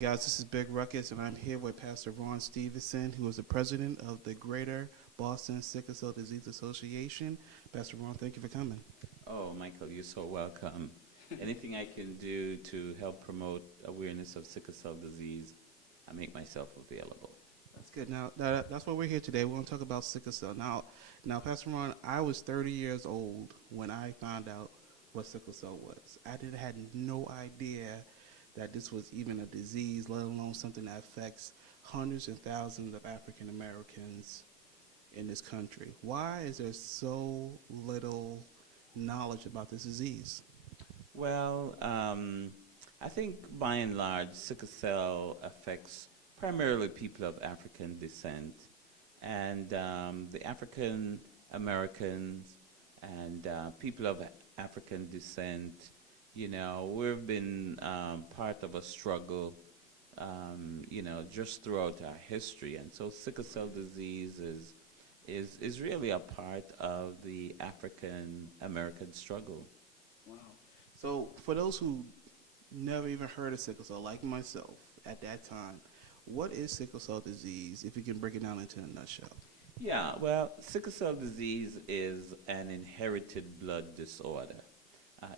Guys, this is Big Ruckus, and I'm here with Pastor Ron Stevenson, who is the president of the Greater Boston Sickle Cell Disease Association. Pastor Ron, thank you for coming. Oh, Michael, you're so welcome. Anything I can do to help promote awareness of sickle cell disease, I make myself available. That's good. Now, that's why we're here today. We're going to talk about sickle cell. Now, Pastor Ron, I was 30 years old when I found out what sickle cell was. Had no idea that this was even a disease, let alone something that affects hundreds and thousands of African Americans in this country. Why is there so little knowledge about this disease? Well, I think by and large, sickle cell affects primarily people of African descent. And the African Americans and people of African descent, we've been part of a struggle, just throughout our history. And so sickle cell disease is really a part of the African American struggle. Wow. So for those who never even heard of sickle cell, like myself at that time, what is sickle cell disease, if you can break it down into a nutshell? Yeah, well, sickle cell disease is an inherited blood disorder.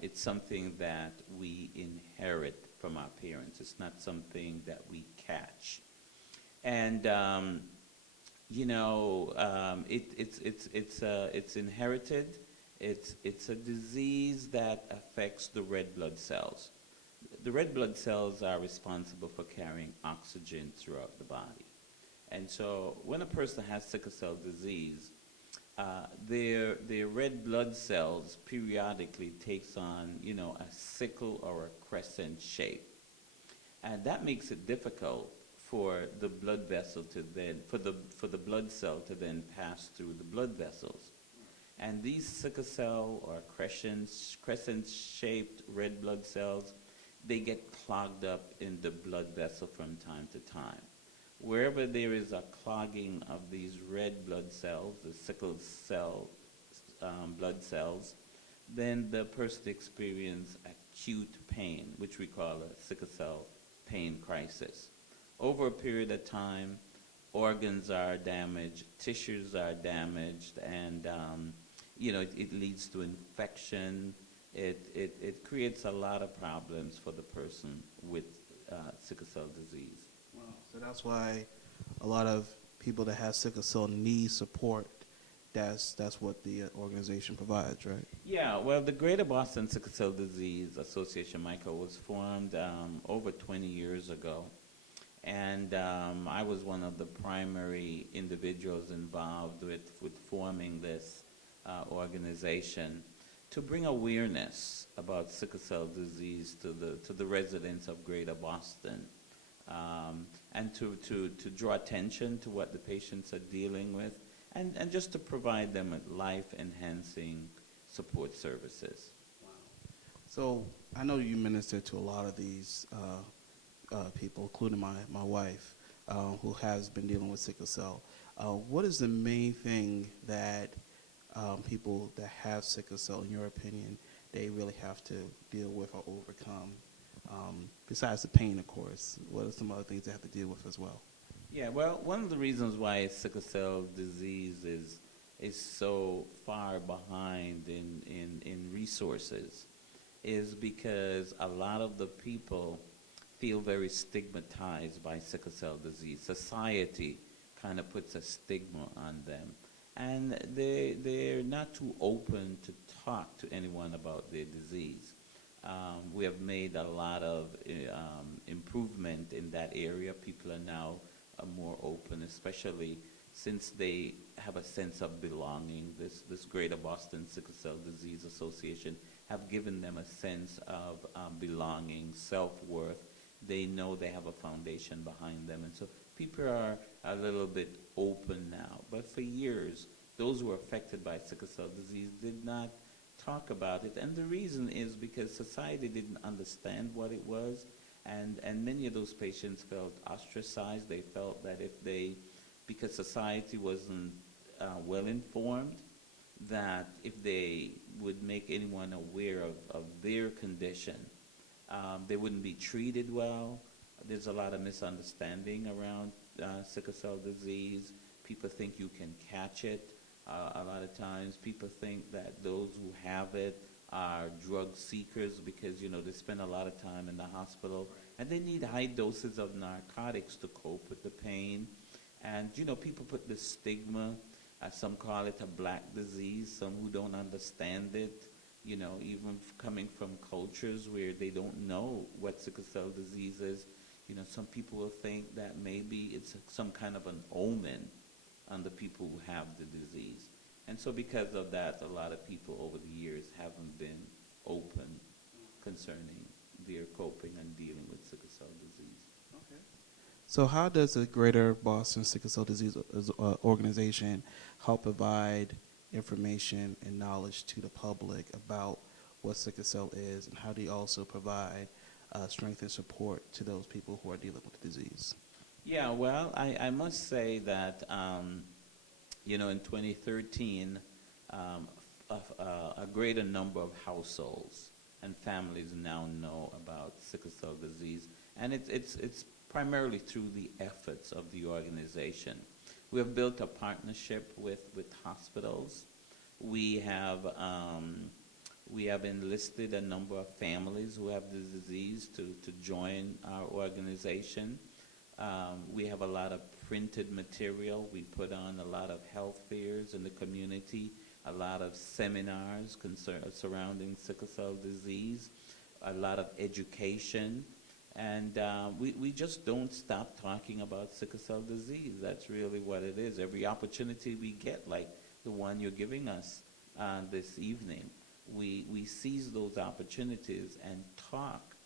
It's something that we inherit from our parents. It's not something that we catch. And, it's inherited. It's a disease that affects the red blood cells. The red blood cells are responsible for carrying oxygen throughout the body. And so when a person has sickle cell disease, their red blood cells periodically takes on, a sickle or a crescent shape. And that makes it difficult for the blood vessel to then, for the blood cell to then pass through the blood vessels. And these sickle cell or crescent-shaped red blood cells, they get clogged up in the blood vessel from time to time. Wherever there is a clogging of these red blood cells, the sickle cell blood cells, then the person experiences acute pain, which we call a sickle cell pain crisis. Over a period of time, organs are damaged, tissues are damaged, and it leads to infection. It creates a lot of problems for the person with sickle cell disease. Wow. So that's why a lot of people that have sickle cell need support. That's what the organization provides, right? Yeah, well, the Greater Boston Sickle Cell Disease Association, Michael, was formed over 20 years ago. And I was one of the primary individuals involved with forming this organization to bring awareness about sickle cell disease to the residents of Greater Boston, and to draw attention to what the patients are dealing with, and just to provide them with life-enhancing support services. Wow. So I know you minister to a lot of these people, including my wife, who has been dealing with sickle cell. What is the main thing that people that have sickle cell, in your opinion, they really have to deal with or overcome? Besides the pain, of course, what are some other things they have to deal with as well? Yeah, well, one of the reasons why sickle cell disease is so far behind in resources is because a lot of the people feel very stigmatized by sickle cell disease. Society kind of puts a stigma on them. And they're not too open to talk to anyone about their disease. We have made a lot of improvement in that area. People are now more open, especially since they have a sense of belonging. This Greater Boston Sickle Cell Disease Association have given them a sense of belonging, self-worth. They know they have a foundation behind them. And so people are a little bit open now. But for years, those who were affected by sickle cell disease did not talk about it. And the reason is because society didn't understand what it was. And many of those patients felt ostracized. They felt that because society wasn't well informed, that if they would make anyone aware of their condition, they wouldn't be treated well, There's a lot of misunderstanding around sickle cell disease. People think you can catch it. A lot of times people think that those who have it are drug seekers because, they spend a lot of time in the hospital and they need high doses of narcotics to cope with the pain. And, people put the stigma, some call it a black disease, some who don't understand it, even coming from cultures where they don't know what sickle cell disease is. Some people will think that maybe it's some kind of an omen on the people who have the disease. And so because of that, a lot of people over the years haven't been open concerning their coping and dealing with sickle cell disease. Okay. So how does the Greater Boston Sickle Cell Disease Organization help provide information and knowledge to the public about what sickle cell is, and how do you also provide strength and support to those people who are dealing with the disease? Yeah, well, I must say that, in 2013, a greater number of households and families now know about sickle cell disease, and it's primarily through the efforts of the organization. We have built a partnership with hospitals. We have enlisted a number of families who have the disease to join our organization. We have a lot of printed material. We put on a lot of health fairs in the community, a lot of seminars surrounding sickle cell disease, a lot of education. And we just don't stop talking about sickle cell disease. That's really what it is. Every opportunity we get, like the one you're giving us this evening, we seize those opportunities and talk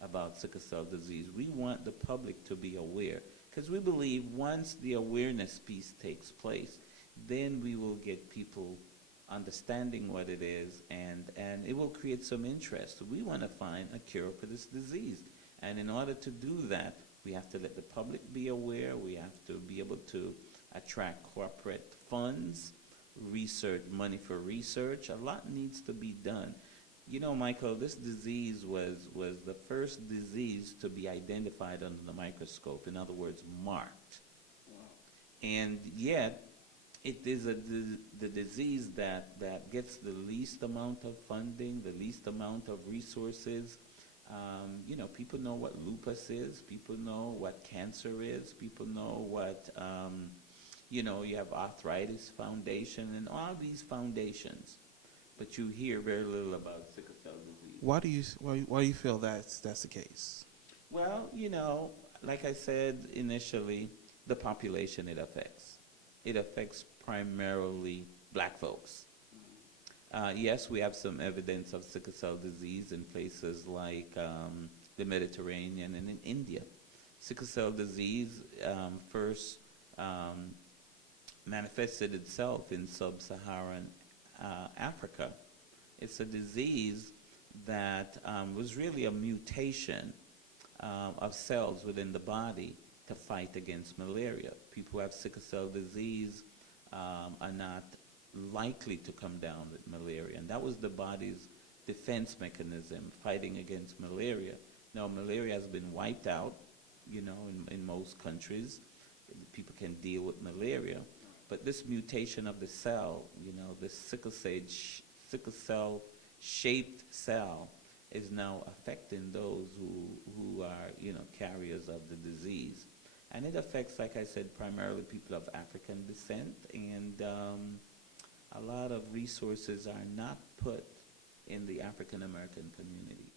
about sickle cell disease. We want the public to be aware, because we believe once the awareness piece takes place, then we will get people understanding what it is, and it will create some interest. We want to find a cure for this disease. And in order to do that, we have to let the public be aware. We have to be able to attract corporate funds, research, money for research. A lot needs to be done. Michael, this disease was the first disease to be identified under the microscope, in other words, marked. Wow. And yet, it is the disease that gets the least amount of funding, the least amount of resources. People know what lupus is. People know what cancer is. People know what, you have Arthritis Foundation and all these foundations. But you hear very little about sickle cell disease. Why do you feel that's the case? Well, like I said initially, the population it affects. It affects primarily black folks. Yes, we have some evidence of sickle cell disease in places like the Mediterranean and in India. Sickle cell disease first manifested itself in sub-Saharan Africa. It's a disease that was really a mutation of cells within the body to fight against malaria. People who have sickle cell disease are not likely to come down with malaria, and that was the body's defense mechanism, fighting against malaria. Now, malaria has been wiped out, in most countries. People can deal with malaria, but this mutation of the cell, this sickle cell shaped cell is now affecting those who are, carriers of the disease. And it affects, like I said, primarily people of African descent, and a lot of resources are not put in the African American community.